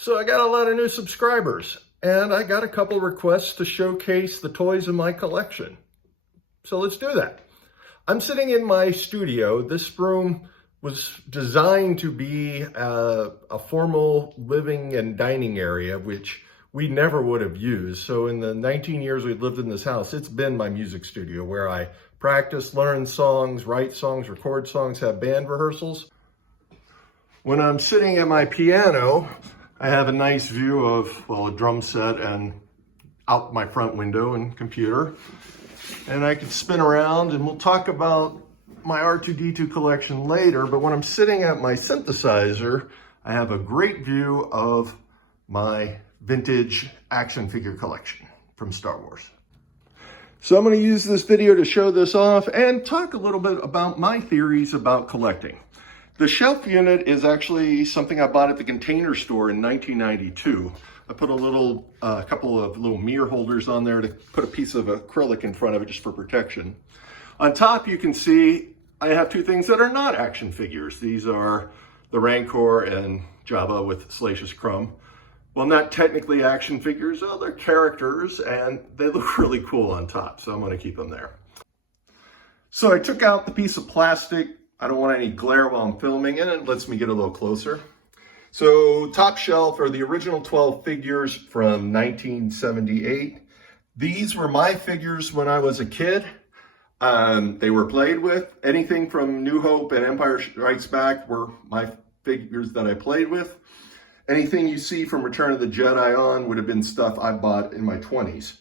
So I got a lot of new subscribers, and I got a couple requests to showcase the toys in my collection. So let's do that. I'm sitting in my studio. This room was designed to be a formal living and dining area, which we never would have used. So in the 19 years we've lived in this house, it's been my music studio where I practice, learn songs, write songs, record songs, have band rehearsals. When I'm sitting at my piano, I have a nice view of, well, a drum set and out my front window and computer. And I can spin around, and we'll talk about my R2-D2 collection later, but when I'm sitting at my synthesizer, I have a great view of my vintage action figure collection from Star Wars. So I'm going to use this video to show this off and talk a little bit about my theories about collecting. The shelf unit is actually something I bought at the Container Store in 1992. I put a couple of little mirror holders on there to put a piece of acrylic in front of it just for protection. On top, you can see I have two things that are not action figures. These are the Rancor and Jabba with Salacious Crumb. Well, not technically action figures, they're characters, and they look really cool on top, so I'm going to keep them there. So I took out the piece of plastic. I don't want any glare while I'm filming, and it lets me get a little closer. So top shelf are the original 12 figures from 1978. These were my figures when I was a kid. They were played with. Anything from New Hope and Empire Strikes Back were my figures that I played with. Anything you see from Return of the Jedi on would have been stuff I bought in my 20s.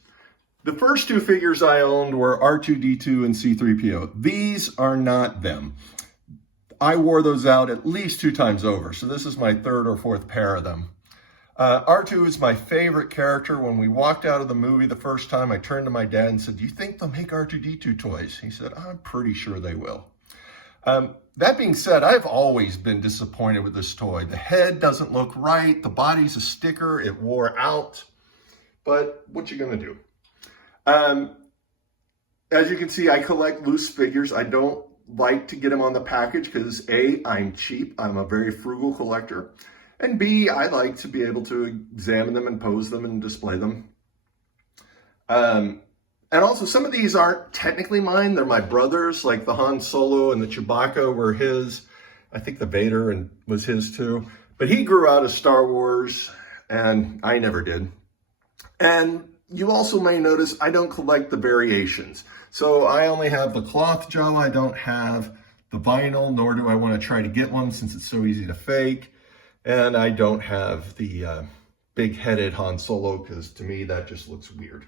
The first two figures I owned were R2-D2 and C-3PO. These are not them. I wore those out at least 2 times over, so this is my 3rd or 4th pair of them. R2 is my favorite character. When we walked out of the movie the first time, I turned to my dad and said, "Do you think they'll make R2-D2 toys?" He said, "I'm pretty sure they will." That being said, I've always been disappointed with this toy. The head doesn't look right. The body's a sticker. It wore out. But what you gonna do? As you can see, I collect loose figures. I don't like to get them on the package because A, I'm cheap. I'm a very frugal collector. And B, I like to be able to examine them and pose them and display them. And also, some of these aren't technically mine. They're my brother's, like the Han Solo and the Chewbacca were his. I think the Vader was his too. But he grew out of Star Wars, and I never did. And you also may notice I don't collect the variations. So I only have the cloth Jawa. I don't have the vinyl, nor do I want to try to get one since it's so easy to fake. And I don't have the big-headed Han Solo because to me that just looks weird.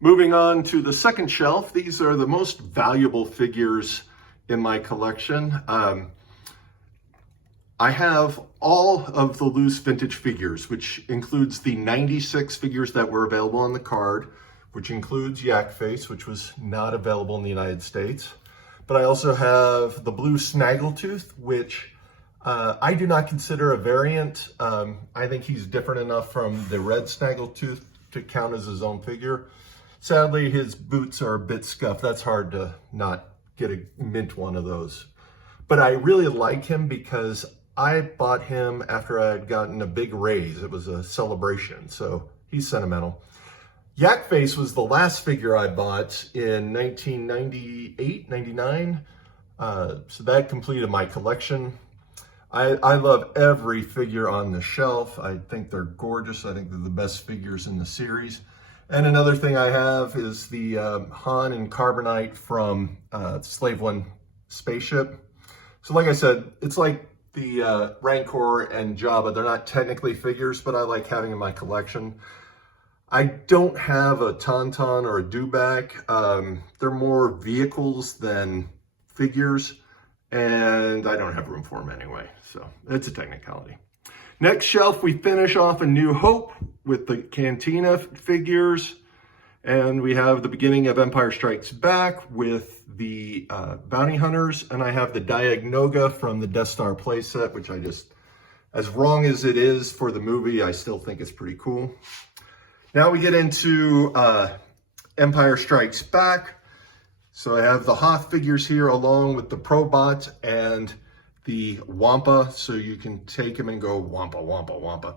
Moving on to the second shelf, these are the most valuable figures in my collection. I have all of the loose vintage figures, which includes the 96 figures that were available on the card, which includes Yak Face, which was not available in the United States. But I also have the blue Snaggletooth, which I do not consider a variant. I think he's different enough from the red Snaggletooth to count as his own figure. Sadly, his boots are a bit scuffed. That's hard to not get a mint one of those. But I really like him because I bought him after I had gotten a big raise. It was a celebration, so he's sentimental. Yak Face was the last figure I bought in 1998, 99. So that completed my collection. I love every figure on the shelf. I think they're gorgeous. I think they're the best figures in the series. And another thing I have is the Han and Carbonite from Slave One spaceship. So like I said, it's like the Rancor and Jabba. They're not technically figures, but I like having in my collection. I don't have a Tauntaun or a Dewback. They're more vehicles than figures, and I don't have room for them anyway, so it's a technicality. Next shelf, we finish off A New Hope with the Cantina figures, and we have the beginning of Empire Strikes Back with the Bounty Hunters, and I have the Diagnoga from the Death Star playset, which I just, as wrong as it is for the movie, I still think it's pretty cool. Now we get into Empire Strikes Back. So I have the Hoth figures here along with the Probot and the Wampa, so you can take him and go Wampa, Wampa, Wampa.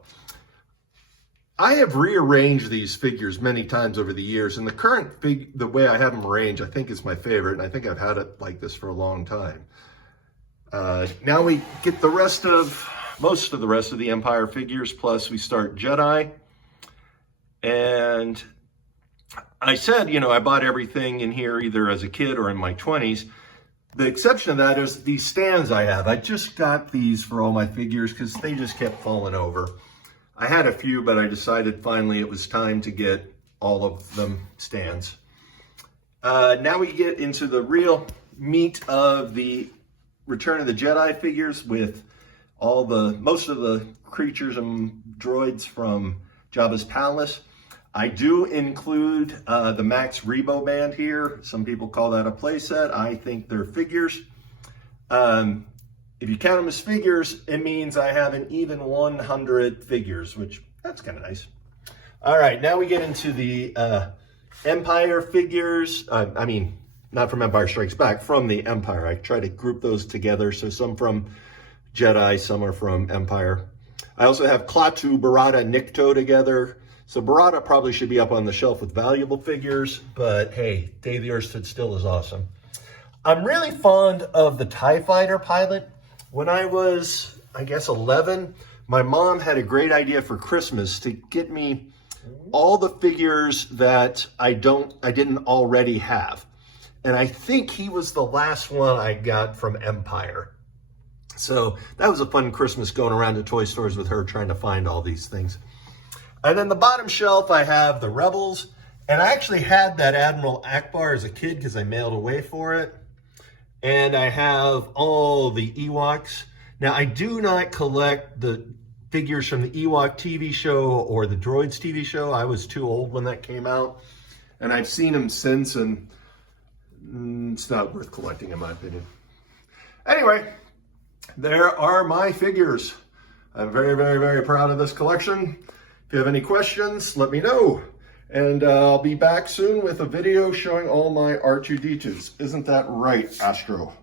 I have rearranged these figures many times over the years, and the way I have them arranged, I think is my favorite, and I think I've had it like this for a long time. Now we get most of the rest of the Empire figures, plus we start Jedi. And I said, you know, I bought everything in here either as a kid or in my 20s. The exception of that is these stands I have. I just got these for all my figures because they just kept falling over. I had a few, but I decided finally it was time to get all of them stands. Now we get into the real meat of the Return of the Jedi figures with most of the creatures and droids from Jabba's palace. I do include the Max Rebo band here. Some people call that a playset. I think they're figures. If you count them as figures, it means I have an even 100 figures, which that's kind of nice. All right, now we get into the Empire figures. I mean, not from Empire Strikes Back, from the Empire. I try to group those together. So some from Jedi, some are from Empire. I also have Klaatu, Barada, Nikto together. So Barada probably should be up on the shelf with valuable figures, but hey, Day the Earth Stood Still is awesome. I'm really fond of the TIE Fighter pilot. When I was, I guess, 11, my mom had a great idea for Christmas to get me all the figures that I didn't already have. And I think he was the last one I got from Empire. So that was a fun Christmas going around to toy stores with her trying to find all these things. And then the bottom shelf, I have the Rebels. And I actually had that Admiral Akbar as a kid because I mailed away for it. And I have all the Ewoks. Now, I do not collect the figures from the Ewok TV show or the Droids TV show. I was too old when that came out. And I've seen them since, and it's not worth collecting in my opinion. Anyway, there are my figures. I'm very, very, very proud of this collection. If you have any questions, let me know. And I'll be back soon with a video showing all my R2-D2s. Isn't that right, Astro?